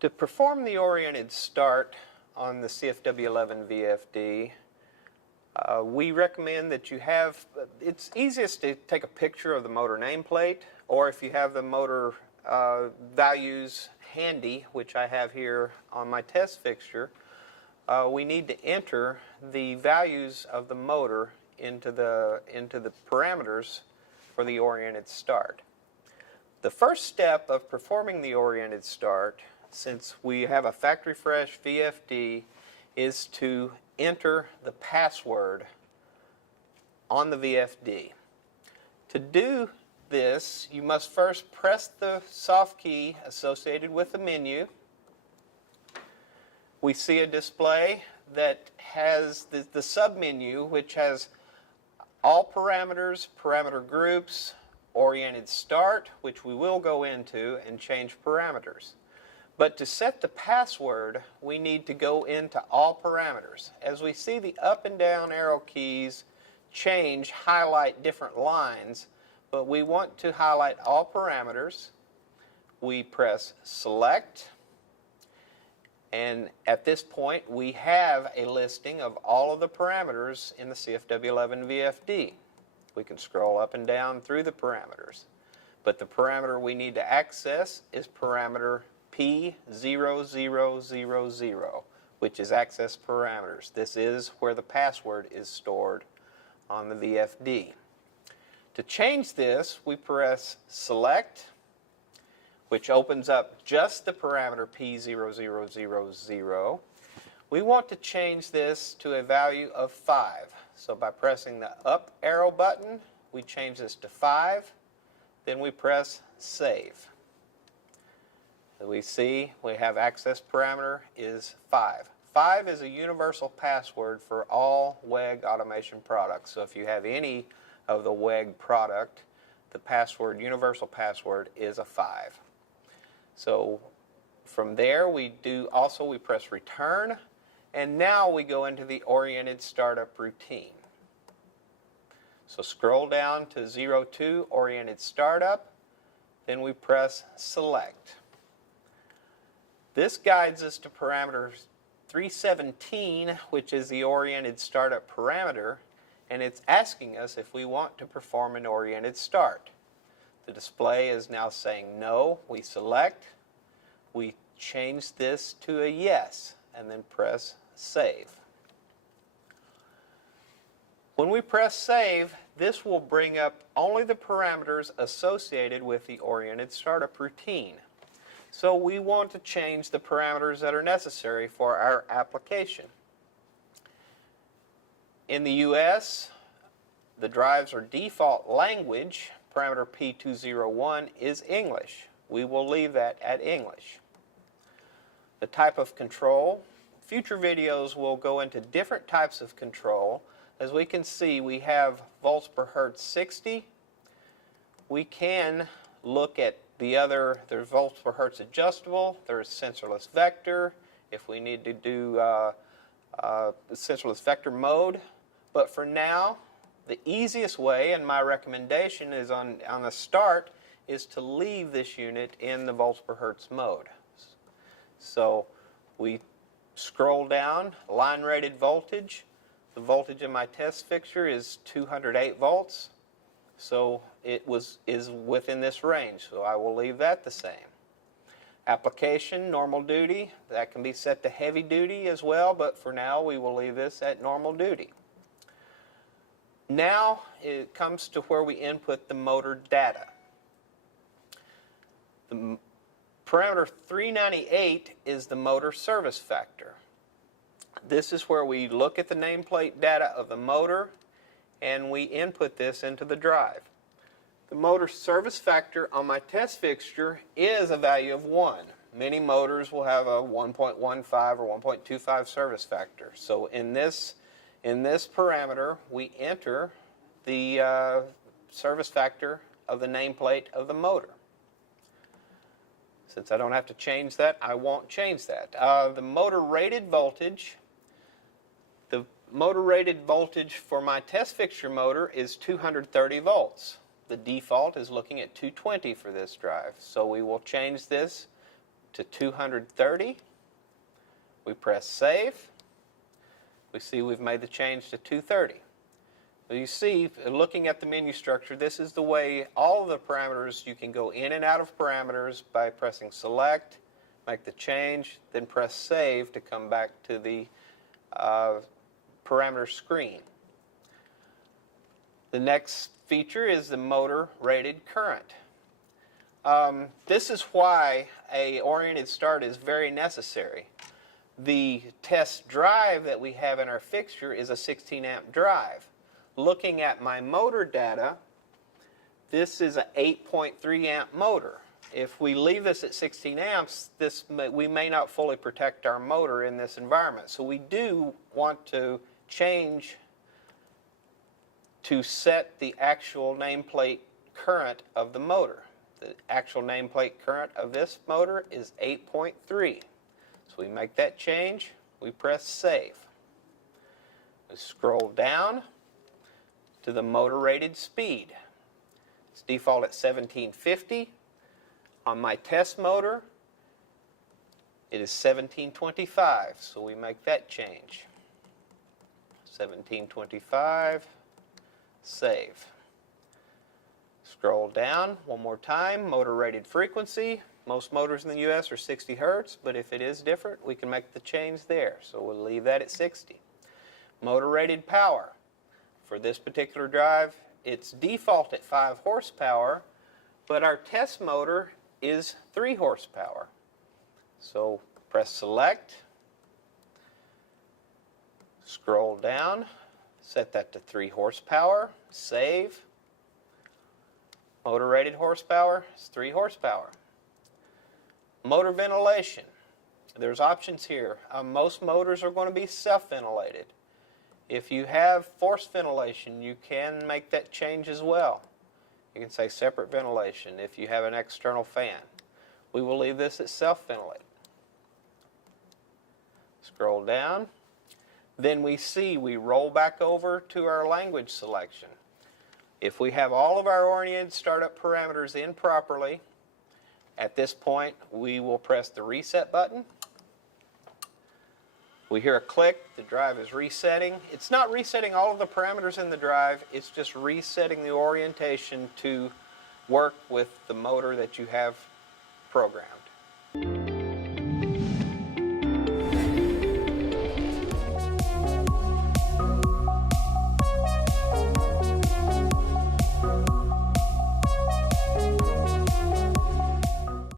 To perform the oriented start on the CFW11 VFD, we recommend that you have, it's easiest to take a picture of the motor nameplate, or if you have the motor values handy, which I have here on my test fixture, we need to enter the values of the motor into the parameters for the oriented start. The first step of performing the oriented start, since we have a factory fresh VFD, is to enter the password on the VFD. To do this, you must first press the soft key associated with the menu. We see a display that has the sub-menu, which has all parameters, parameter groups, oriented start, which we will go into and change parameters. But to set the password, we need to go into all parameters. As we see, the up and down arrow keys change, highlight different lines, but we want to highlight all parameters. We press select, and at this point we have a listing of all of the parameters in the CFW11 VFD. We can scroll up and down through the parameters, but the parameter we need to access is parameter P0000, which is access parameters. This is where the password is stored on the VFD. To change this, we press select, which opens up just the parameter P0000. We want to change this to a value of 5. So by pressing the up arrow button, we change this to 5. Then we press save. We see we have access parameter is 5. 5 is a universal password for all WEG automation products. So if you have any of the WEG product, the password, universal password, is a 5. So from there we press return, and now we go into the oriented startup routine. So scroll down to 02 oriented startup, then we press select. This guides us to parameter 317, which is the oriented startup parameter, and it's asking us if we want to perform an oriented start. The display is now saying no. We select, we change this to a yes, and then press save. When we press save, this will bring up only the parameters associated with the oriented startup routine. So we want to change the parameters that are necessary for our application. In the US, the drives are default language. Parameter P201 is English. We will leave that at English. The type of control. Future videos will go into different types of control. As we can see, we have volts per hertz 60. We can look at there's volts per hertz adjustable, there's sensorless vector, if we need to do sensorless vector mode. But for now, the easiest way, and my recommendation is on the start, is to leave this unit in the volts per hertz mode. So we scroll down, line rated voltage. The voltage in my test fixture is 208 volts. So it is within this range, so I will leave that the same. Application, normal duty, that can be set to heavy duty as well, but for now we will leave this at normal duty. Now it comes to where we input the motor data. The parameter 398 is the motor service factor. This is where we look at the nameplate data of the motor and we input this into the drive. The motor service factor on my test fixture is a value of 1. Many motors will have a 1.15 or 1.25 service factor. So in this parameter, we enter the service factor of the nameplate of the motor. Since I don't have to change that, I won't change that. The motor rated voltage. The motor rated voltage for my test fixture motor is 230 volts. The default is looking at 220 for this drive. So we will change this to 230. We press save. We see we've made the change to 230. So you see, looking at the menu structure, this is the way all of the parameters, you can go in and out of parameters by pressing select, make the change, then press save to come back to the parameter screen. The next feature is the motor rated current. This is why a oriented start is very necessary. The test drive that we have in our fixture is a 16 amp drive. Looking at my motor data, this is an 8.3 amp motor. If we leave this at 16 amps, we may not fully protect our motor in this environment. So we do want to change to set the actual nameplate current of the motor. The actual nameplate current of this motor is 8.3. So we make that change, we press save. We scroll down to the motor rated speed. It's default at 1750. On my test motor, it is 1725, so we make that change. 1725, save. Scroll down one more time, motor rated frequency. Most motors in the US are 60 Hertz, but if it is different, we can make the change there. So we'll leave that at 60. Motor rated power. For this particular drive, it's default at 5 horsepower, but our test motor is 3 horsepower. So press select, scroll down, set that to 3 horsepower, save. Motor rated horsepower is 3 horsepower. Motor ventilation. There's options here. Most motors are going to be self-ventilated. If you have forced ventilation, you can make that change as well. You can say separate ventilation if you have an external fan. We will leave this at self-ventilated. Scroll down. Then we roll back over to our language selection. If we have all of our oriented startup parameters in properly, at this point we will press the reset button. We hear a click, the drive is resetting. It's not resetting all of the parameters in the drive, it's just resetting the orientation to work with the motor that you have programmed.